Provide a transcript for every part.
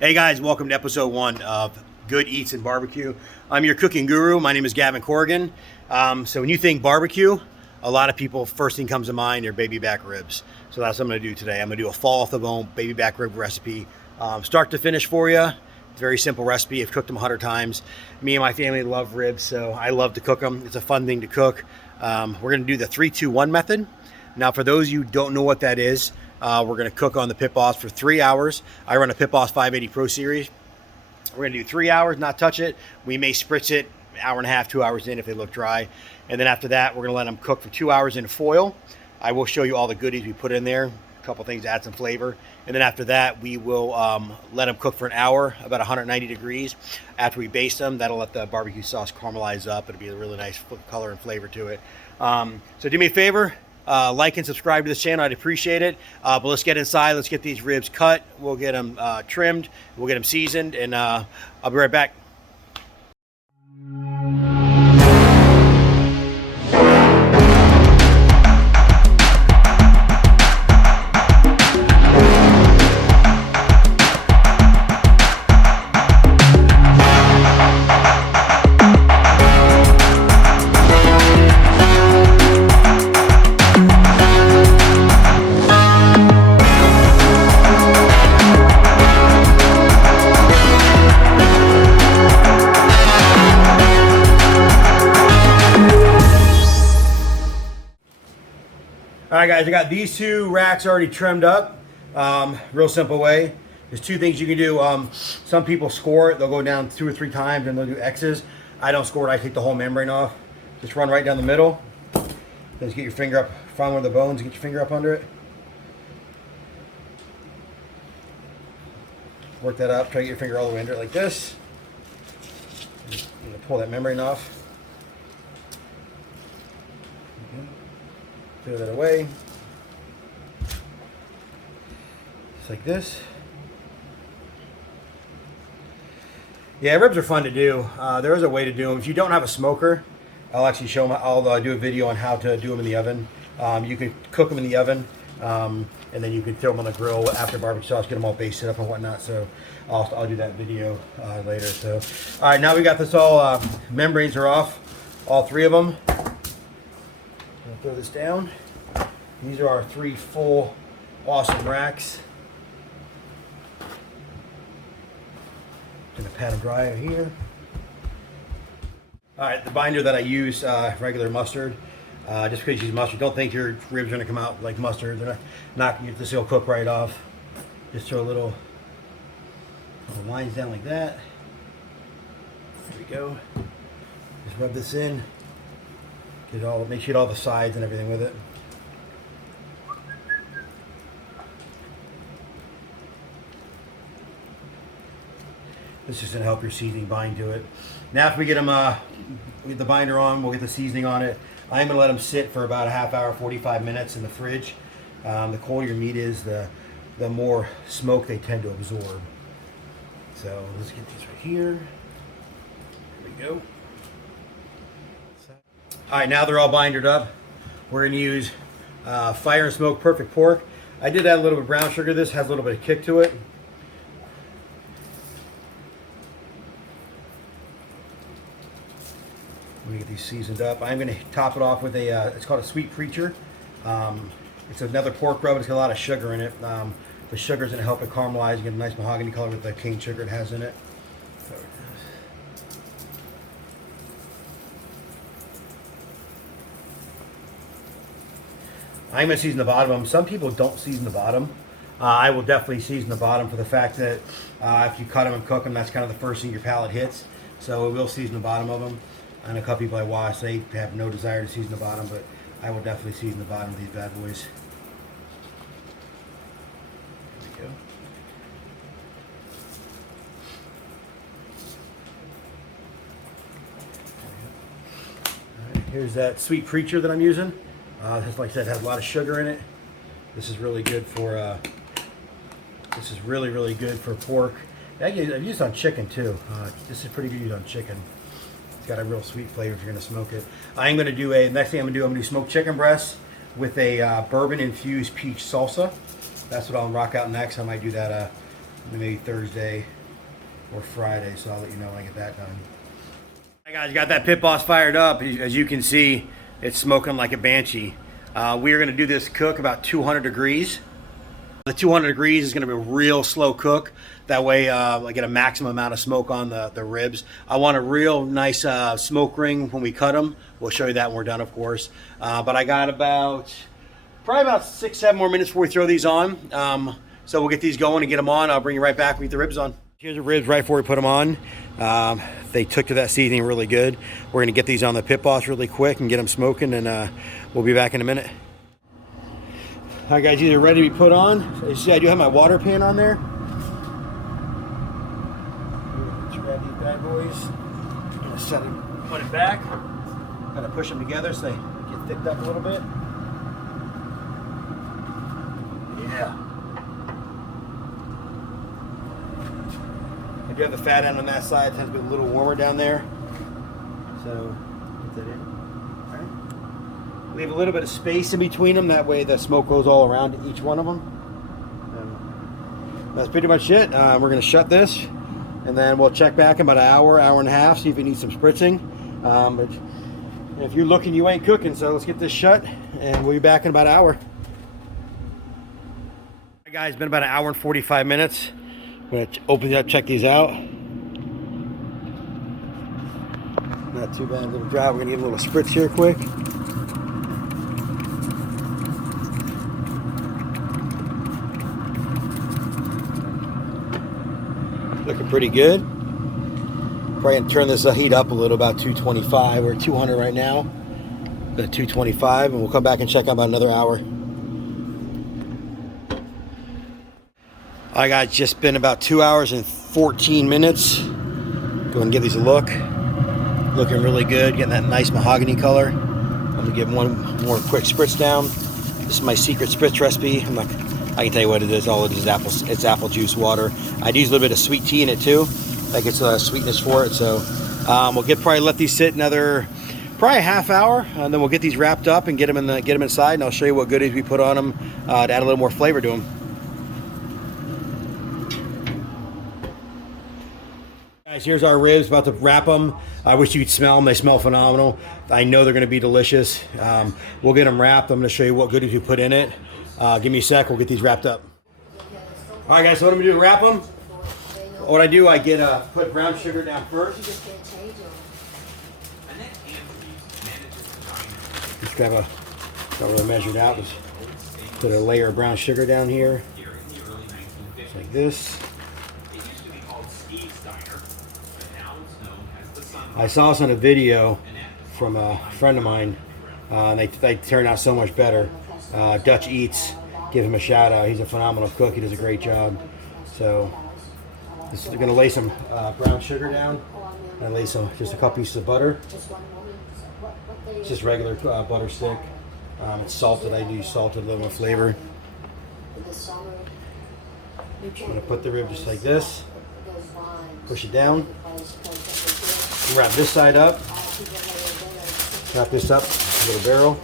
Hey guys, welcome to episode 1 of Good Eats and Barbecue. I'm your cooking guru. My name is Gavin Corrigan. So when you think barbecue, a lot of people, first thing comes to mind are baby back ribs. So that's what I'm going to do today. I'm going to do a fall off the bone baby back rib recipe, start to finish for you. It's a very simple recipe. I've cooked them 100 times. Me and my family love ribs, so I love to cook them. It's a fun thing to cook. We're going to do the 3-2-1 method. Now, for those of you who don't know what that is, we're going to cook on the Pit Boss for 3 hours. I run a Pit Boss 580 Pro Series. We're going to do 3 hours, not touch it. We may spritz it an hour and a half, 2 hours in if they look dry. And then after that, we're going to let them cook for 2 hours in foil. I will show you all the goodies we put in there, a couple things to add some flavor. And then after that, we will let them cook for an hour, about 190 degrees. After we baste them, that'll let the barbecue sauce caramelize up. It'll be a really nice color and flavor to it. So do me a favor. Like and subscribe to this channel. I'd appreciate it. But let's get inside. Let's get these ribs cut. We'll get them trimmed. We'll get them seasoned. And I'll be right back. All right, guys, I got these 2 racks already trimmed up. Real simple way. There's 2 things you can do. Some people score it. They'll go down 2 or 3 times and they'll do X's. I don't score it. I take the whole membrane off. Just run right down the middle. Just get your finger up, find one of the bones, get your finger up under it. Work that up. Try to get your finger all the way under it like this. Pull that membrane off. Clear that away. Just like this. Yeah, ribs are fun to do. There is a way to do them. If you don't have a smoker, I'll actually show them. I'll do a video on how to do them in the oven. You can cook them in the oven, and then you can throw them on the grill after barbecue sauce, get them all basted up and whatnot. So I'll do that video later. So, all right, now we got this all. Membranes are off, all 3 of them. I'll throw this down. These are our 3 full awesome racks. Gonna pat them dry over here. All right, the binder that I use, regular mustard. Just because you use mustard, don't think your ribs are gonna come out like mustard. They're not gonna get this. Will cook right off. Just throw a little lines down like that. There we go. Just rub this in. Get it all, make sure you get all the sides and everything with it. This is going to help your seasoning bind to it. Now after we get them, we get the binder on, we'll get the seasoning on it. I'm going to let them sit for about a half hour, 45 minutes in the fridge. The colder your meat is, the more smoke they tend to absorb. So let's get these right here. There we go. All right, now they're all bindered up. We're going to use Fire and Smoke Perfect Pork. I did add a little bit of brown sugar. This has a little bit of kick to it. Let me get these seasoned up. I'm going to top it off with a, it's called a Sweet Preacher. It's another pork rub. It's got a lot of sugar in it. The sugar is going to help it caramelize and get a nice mahogany color with the cane sugar it has in it. I'm going to season the bottom of them. Some people don't season the bottom. I will definitely season the bottom for the fact that if you cut them and cook them, that's kind of the first thing your palate hits. So we will season the bottom of them. And a couple people I watch, they have no desire to season the bottom, but I will definitely season the bottom of these bad boys. There we go. All right, here's that Sweet Preacher that I'm using. Just like I said, it has a lot of sugar in it. This is really good for. This is really good for pork. I've used it on chicken too. This is pretty good used on chicken. It's got a real sweet flavor if you're going to smoke it. I'm going to do next thing I'm going to do smoked chicken breasts with a bourbon infused peach salsa. That's what I'll rock out next. I might do that maybe Thursday or Friday, so I'll let you know when I get that done. Hey guys, got that pit boss fired up. As you can see, it's smoking like a banshee. We are going to do this cook about 200 degrees. The 200 degrees is going to be a real slow cook. That way I get a maximum amount of smoke on the ribs. I want a real nice smoke ring when we cut them. We'll show you that when we're done, of course. But I got probably about 6-7 more minutes before we throw these on. So we'll get these going and get them on. I'll bring you right back with the ribs on. Here's the ribs right before we put them on. They took to that seasoning really good. We're going to get these on the pit boss really quick and get them smoking, and we'll be back in a minute. All right, guys, these are ready to be put on. So you see, I do have my water pan on there. Let's grab these bad boys. I'm going to set it, put it back. Kind of push them together so they get thicked up a little bit. Yeah. I do have the fat end on that side. It tends to be a little warmer down there. So, put that in. All right. Leave a little bit of space in between them. That way the smoke goes all around each one of them. That's pretty much it. We're going to shut this. And then we'll check back in about an hour, hour and a half, see if it needs some spritzing. But if you're looking, you ain't cooking. So let's get this shut. And we'll be back in about an hour. All right, guys, it's been about an hour and 45 minutes. I'm going to open it up, check these out. Not too bad, a little dry. We're going to get a little spritz here quick. Looking pretty good. Probably going to turn this heat up a little, about 225. We're at 200 right now. At 225, and we'll come back and check out about another hour. I got just been about 2 hours and 14 minutes. Go ahead and give these a look. Looking really good, getting that nice mahogany color. I'm gonna give one more quick spritz down. This is my secret spritz recipe. I can tell you what it is. All it is it's apple juice water. I'd use a little bit of sweet tea in it too. That gets a sweetness for it. So we'll probably let these sit another probably a half hour, and then we'll get these wrapped up and get them inside, and I'll show you what goodies we put on them to add a little more flavor to them. Guys, here's our ribs, about to wrap them. I wish you could smell them. They smell phenomenal. I know they're going to be delicious. We'll get them wrapped. I'm going to show you what goodies we put in it. Give me a sec. We'll get these wrapped up. All right, guys, so what I'm going to do to wrap them, what I do, I put brown sugar down first. Just grab not really measured out. Just put a layer of brown sugar down here. Just like this. I saw this on a video from a friend of mine, and they turned out so much better. Dutch Eats, give him a shout out. He's a phenomenal cook. He does a great job. So this is going to lay some brown sugar down, and lay just a couple pieces of butter. It's just regular butter stick. It's salted. I use salted, a little more flavor. I'm going to put the rib just like this. Push it down. Wrap this side up. Wrap this up, a little barrel.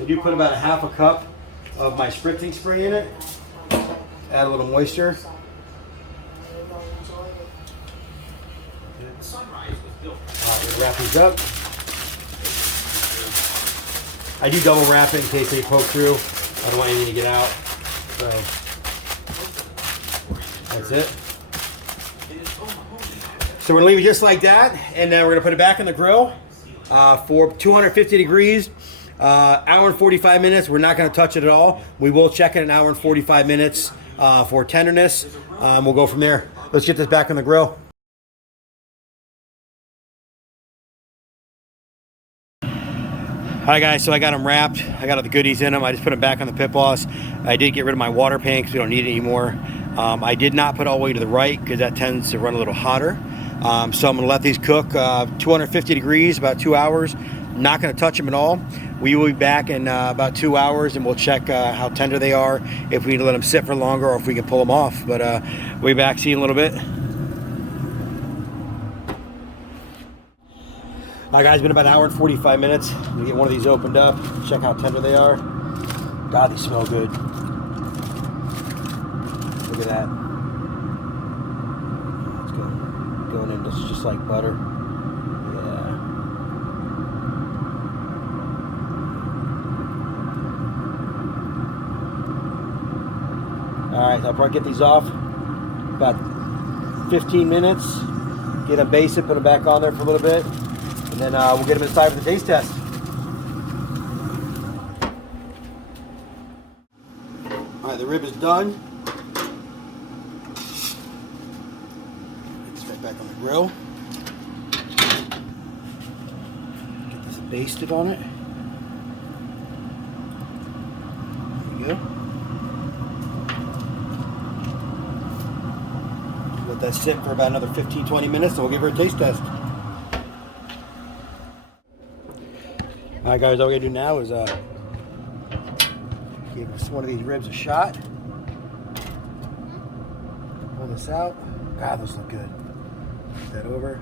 I do put about a half a cup of my spritzing spray in it. Add a little moisture. We're gonna wrap these up. I do double wrap it in case they poke through. I don't want anything to get out. So that's it. So we're gonna leave it just like that, and then we're gonna put it back in the grill for 250 degrees, hour and 45 minutes. We're not gonna touch it at all. We will check it an hour and 45 minutes for tenderness. We'll go from there. Let's get this back on the grill. Hi guys, so I got them wrapped. I got all the goodies in them. I just put them back on the pit boss. I did get rid of my water pan because we don't need it anymore. I did not put all the way to the right because that tends to run a little hotter. So I'm going to let these cook 250 degrees, about 2 hours. Not going to touch them at all. We will be back in about 2 hours, and we'll check how tender they are, if we need to let them sit for longer or if we can pull them off. But we'll be back, see you in a little bit. All right, guys, it's been about an hour and 45 minutes. I'm going to get one of these opened up, check how tender they are. God, they smell good. Look at that. It's going in just like butter. Yeah. Alright, I'll probably get these off about 15 minutes. Get them basted, put them back on there for a little bit. And then we'll get them inside for the taste test. Alright, the rib is done. Let's right back on the grill. Get this basted on it. There we go. Let that sit for about another 15-20 minutes and we'll give her a taste test. Alright guys, all we're going to do now is give one of these ribs a shot. Pull this out. God, those look good. Put that over.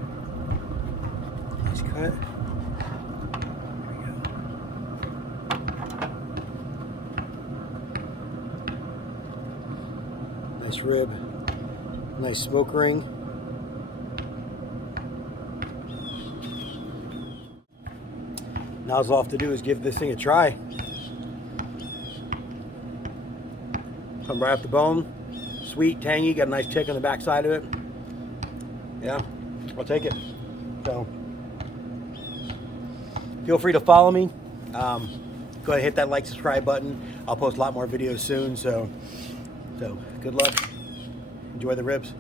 Nice cut. There we go. Nice rib. Nice smoke ring. Now all I have to do is give this thing a try. Come right off the bone. Sweet, tangy, got a nice kick on the back side of it. Yeah, I'll take it. So, feel free to follow me. Go ahead and hit that like, subscribe button. I'll post a lot more videos soon. So good luck. Enjoy the ribs.